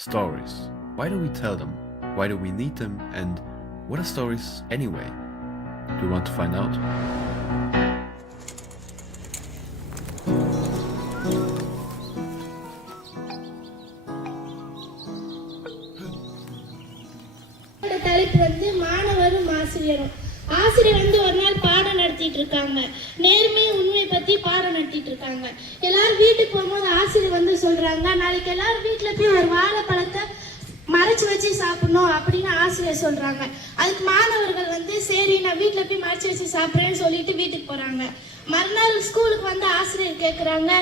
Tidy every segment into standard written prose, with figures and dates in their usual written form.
Stories. Why do we tell them? Why do we need them? And what are stories anyway? Do you want to find out? தலைப்பு மாணவரும் ஆசிரியரும். ஆசிரியர் ஒரு நாள் பாடம் நடத்திட்டு இருக்காங்க. நேர்மை உண்மை பத்தி பாடம் நடத்திட்டு இருக்காங்க. எல்லாரும் வீட்டுக்கு போகும்போது ஆசிரியர் சொல்றாங்க, நாளைக்கு எல்லாரும் வீட்டுல போய் ஒரு வாழைப்பழத்தை மறைச்சு வச்சு சாப்பிடணும் அப்படின்னு ஆசிரியர் சொல்றாங்க. அதுக்கு மாணவர்கள் சரி நான் வீட்டுல போய் மறைச்சு வச்சு சாப்பிட்றேன்னு சொல்லிட்டு வீட்டுக்கு போறாங்க. மறுநாள் ஸ்கூலுக்கு ஆசிரியர் கேட்குறாங்க,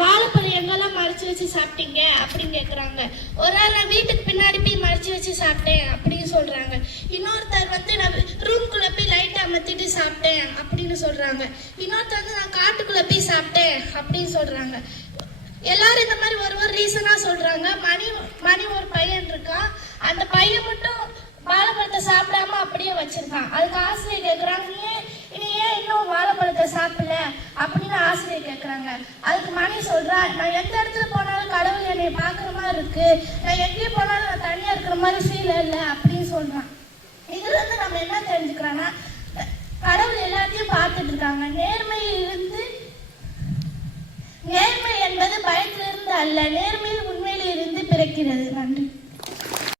வாழைப்பழம் எங்கெல்லாம் மறைச்சு வச்சு சாப்பிட்டீங்க அப்படின்னு கேட்குறாங்க. ஒரு நாள் நான் வீட்டுக்கு பின்னாடி போய் மறைச்சு வச்சு சாப்பிட்டேன் அப்படின்னு சொல்றாங்க. இன்னொருத்தர் நான் ரூம்குள்ள போய் லைட் அமர்த்திட்டு சாப்பிட்டேன் அப்படின்னு சொல்றாங்க. இன்னொருத்தர் நான் காட்டுக்குள்ள போய் சாப்பிட்டேன் அப்படின்னு சொல்றாங்க. எல்லாரும் இந்த மாதிரி ஒரு ரீசனா சொல்றாங்க. மணி ஒரு பையன் இருக்கான். அந்த பையன் மட்டும் வாழைப்பழத்தை சாப்பிடாம அப்படியே வச்சிருக்கான். அதுக்கு ஆசிரியர் கேட்குறாங்க, நீ ஏன் இன்னும் வாழைப்பழத்தை சாப்பிடல அப்படின்னு ஆசிரியர் கேட்குறாங்க. அதுக்கு மணி சொல்றா, நான் எந்த இடத்துல போனாலும் கடவுள் என்னை பார்க்குற மாதிரி இருக்கு, நான் எங்கேயும் போனாலும் நான் தனியா இருக்கிற மாதிரி ஃபீல் இல்லை அப்படின்னு சொல்றான். இதுல நம்ம என்ன தெரிஞ்சுக்கிறோம்னா, கடவுள் எல்லாத்தையும் பார்த்துட்டு இருக்காங்க. நேர்மை என்பது பயத்திலிருந்து அல்ல, நேர்மையில் உண்மையிலிருந்து பிறக்கிறது. நன்றி.